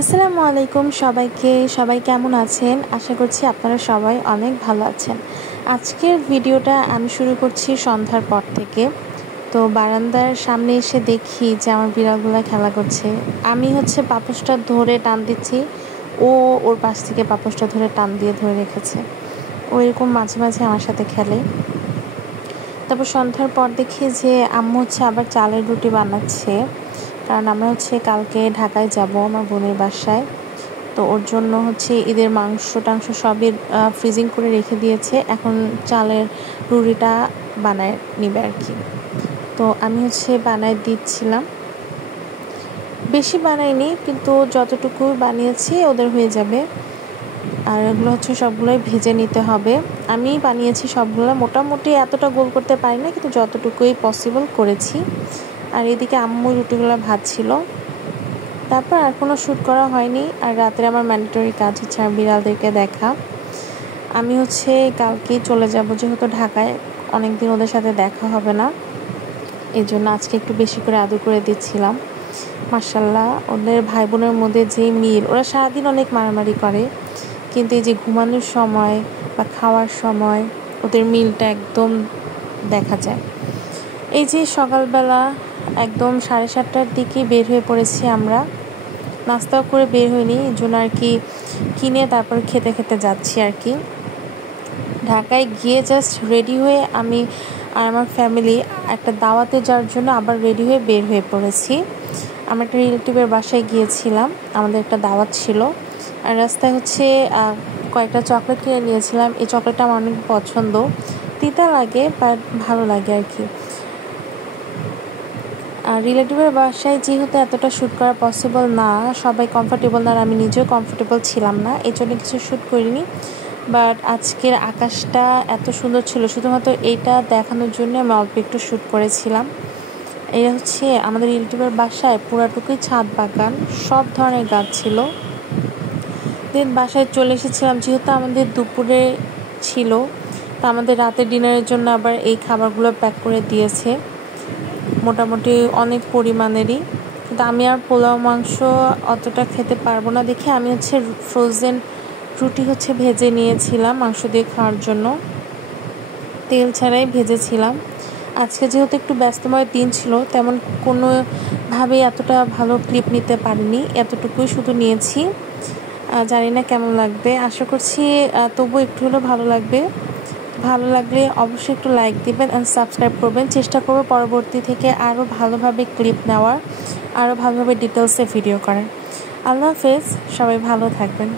আসসালামু আলাইকুম সবাই কেমন আছেন? আশা করছি আপনারা সবাই অনেক ভালো আছেন। আজকের ভিডিওটা আমি শুরু করছি সন্ধ্যার পর থেকে। তো বারান্দার সামনে এসে দেখি যে আমার বিড়ালগুলো খেলা করছে। আমি পাপোশটা ধরে টান দিচ্ছি, ও ওর পাশ থেকে পাপোশটা ধরে রেখেছে। ও এরকম মাঝে মাঝে আমার সাথে খেলে। তারপর সন্ধ্যার পর দেখি যে আম্মু আবার চালের রুটি বানাচ্ছে, কারণ আমরা কালকে ঢাকায় যাব আমার বোনের বাসায়। তো ওর জন্য ঈদের মাংস সবই ফ্রিজিং করে রেখে দিয়েছে, এখন চালের রুটিটা বানায় নিবে আর কি। তো আমি বানায় দিচ্ছিলাম, বেশি বানাইনি কিন্তু যতটুকু বানিয়েছি ওদের হয়ে যাবে। আর এগুলো সবগুলোই ভেজে নিতে হবে। আমি বানিয়েছি সবগুলো, মোটামুটি এতটা গোল করতে পারি না, কিন্তু যতটুকুই পসিবল করেছি। আর এদিকে আম্মু রুটিগুলো ভাজছিল। তারপর আর কোনো শ্যুট করা হয়নি। আর রাতের আমার ম্যান্ডেটরি কাজ আর বিড়ালদেরকে দেখা। আমি কালকেই চলে যাব, যেহেতু ঢাকায় অনেকদিন ওদের সাথে দেখা হবে না, এই জন্য আজকে একটু বেশি করে আদর করে দিচ্ছিলাম। মাশাআল্লাহ, ওদের ভাই বোনের মধ্যে যে মিল, ওরা সারাদিন অনেক মারামারি করে, কিন্তু এই যে ঘুমানোর সময় বা খাওয়ার সময় ওদের মিলটা একদম দেখা যায়। এই যে সকালবেলা একদম 7:30টার দিকে বের হয়ে পড়েছি আমরা। নাস্তাও করে বের হইনি, এই জন্য আর কি কিনে তারপর খেতে যাচ্ছি আর কি। ঢাকায় গিয়ে জাস্ট রেডি হয়ে আমি আর আমার ফ্যামিলি একটা দাওয়াতে যাওয়ার জন্য আবার রেডি হয়ে বের হয়ে পড়েছি। আমরা একটা রিলেটিভের বাসায় গিয়েছিলাম, আমাদের একটা দাওয়াত ছিল। আর রাস্তায় কয়েকটা চকলেট কিনে নিয়েছিলাম। এই চকলেটটা আমার অনেক পছন্দ, তিতা লাগে বাট ভালো লাগে আর কি। আর রিলেটিভের বাসায় যেহেতু এতটা শ্যুট করা পসিবল না, সবাই কমফোর্টেবল না, আর আমি নিজেও কমফোর্টেবল ছিলাম না, এই জন্য কিছু শ্যুট করিনি। বাট আজকের আকাশটা এত সুন্দর ছিল, শুধুমাত্র এইটা দেখানোর জন্য আমি অল্প একটু শ্যুট করেছিলাম। এটা আমাদের রিলেটিভের বাসায় পুরাটুকুই ছাদ বাগান, সব ধরনের গাছ ছিল। দিন বাসায় চলে এসেছিলাম, যেহেতু আমাদের দুপুরে ছিল, তা আমাদের রাতের ডিনারের জন্য আবার এই খাবারগুলো প্যাক করে দিয়েছে, মোটামুটি অনেক পরিমাণেরই। কিন্তু আমি আর পোলাও মাংস অতটা খেতে পারবো না দেখে আমি ফ্রোজেন রুটি ভেজে নিয়েছিলাম মাংস দিয়ে খাওয়ার জন্য, তেল ছাড়াই ভেজেছিলাম। আজকে যেহেতু একটু ব্যস্তময় দিন ছিল, তেমন কোনোভাবেই এতটা ভালো ক্লিপ নিতে পারিনি, এতটুকুই শুধু নিয়েছি। জানি না কেমন লাগবে, আশা করছি তবু একটু হলেও ভালো লাগবে। ভালো লাগলে অবশ্যই একটু লাইক দিবেন আর সাবস্ক্রাইব করবেন। চেষ্টা করব পরবর্তী থেকে আরও ভালোভাবে ক্লিপ নেওয়ার, আরও ভালোভাবে ডিটেলসে ভিডিও করার। আল্লাহ হাফেজ, সবাই ভালো থাকবেন।